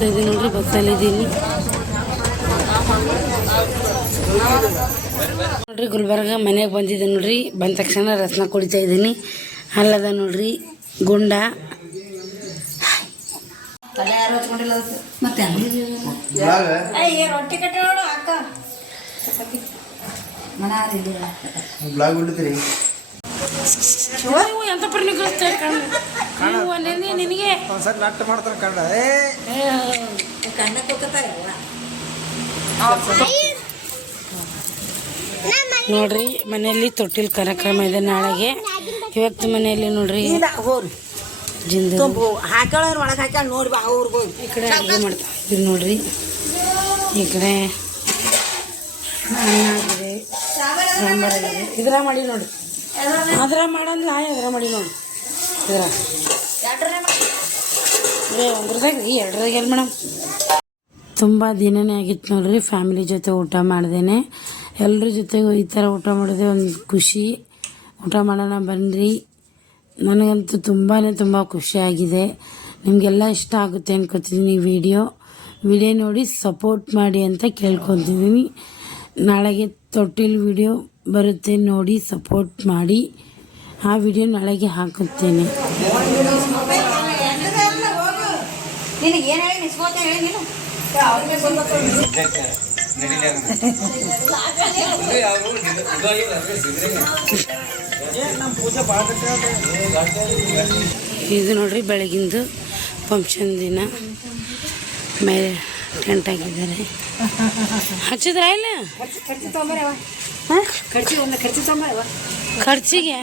ಹೋಗ್ತಾ ಇದ್ದೀನಿ ನೋಡ್ರಿ, ಬಸ್ಸಲ್ಲಿದ್ದೀನಿ ನೋಡ್ರಿ. ಗುಲ್ಬರ್ಗ ಮನೆಗೆ ಬಂದಿದ್ದೆ ನೋಡ್ರಿ. ಬಂದ ತಕ್ಷಣ ರಸ್ನ ಕುಡಿತಾ ಇದ್ದೀನಿ. ಅಲ್ಲದ ನೋಡ್ರಿ ಗುಂಡ. ಮತ್ತೆ ರೊಟ್ಟಿ ಕಟ್ಟಿ ನೋಡು ಅಕ್ಕ ಎಂತ ನಿನಗೆ ನಾಟ್ಯ ಮಾಡ್ತಾರೆ ಕಂಡ ನೋಡ್ರಿ. ಮನೆಯಲ್ಲಿ ತೊಟ್ಟಿಲ್ ಕಾರ್ಯಕ್ರಮ ಇದೆ ನಾಳೆಗೆ. ಇವತ್ತು ಮನೆಯಲ್ಲಿ ನೋಡ್ರಿ ಜಿಂದು ಈ ಕಡೆ ಅಡುಗೆ ಮಾಡ್ತಾ ಇದ್ದೀವಿ ನೋಡ್ರಿ. ಈ ಕಡೆ ಅನ್ನ ಆಗಿದೆ, ಸಾಂಬಾರ್ ಆಗಿದೆ. ಇದ್ರ ಮಾಡಿ ನೋಡಿ, ಅದ್ರ ಮಾಡಂದ್ರೆ ಎದ್ರ ಮಾಡಿ ನೋಡಿ. ಇದ್ರ ಒಂದ್ರದಾಗ್ರಿ ಎರಡರಾಗ ಮೇಡಮ್. ತುಂಬ ದಿನನೇ ಆಗಿತ್ತು ನೋಡ್ರಿ ಫ್ಯಾಮಿಲಿ ಜೊತೆ ಊಟ ಮಾಡ್ದೇನೆ. ಎಲ್ಲರ ಜೊತೆಗೂ ಈ ಥರ ಊಟ ಮಾಡೋದೇ ಒಂದು ಖುಷಿ. ಊಟ ಮಾಡೋಣ ಬನ್ನಿರಿ. ನನಗಂತೂ ತುಂಬ ಖುಷಿಯಾಗಿದೆ. ನಿಮಗೆಲ್ಲ ಇಷ್ಟ ಆಗುತ್ತೆ ಅನ್ಕೋತಿದ್ದೀನಿ. ವಿಡಿಯೋ ನೋಡಿ ಸಪೋರ್ಟ್ ಮಾಡಿ ಅಂತ ಕೇಳ್ಕೊತಿದ್ದೀನಿ. ನಾಳೆಗೆ ತೊಟ್ಟಿಲ್ ವಿಡಿಯೋ ಬರುತ್ತೆ, ನೋಡಿ ಸಪೋರ್ಟ್ ಮಾಡಿ. ಆ ವಿಡಿಯೋ ನಾಳೆಗೆ ಹಾಕುತ್ತೇನೆ. ಇದು ನೋಡ್ರಿ ಬೆಳಗಿಂದು ಫಂಕ್ಷನ್ ದಿನ. ಮೇಲೆ ಟೆಂಟ್ ಹಾಕಿದ್ದಾರೆ. ಹಚ್ಚಿದ್ರ ಇಲ್ಲ ಖರ್ಚಿಗೆ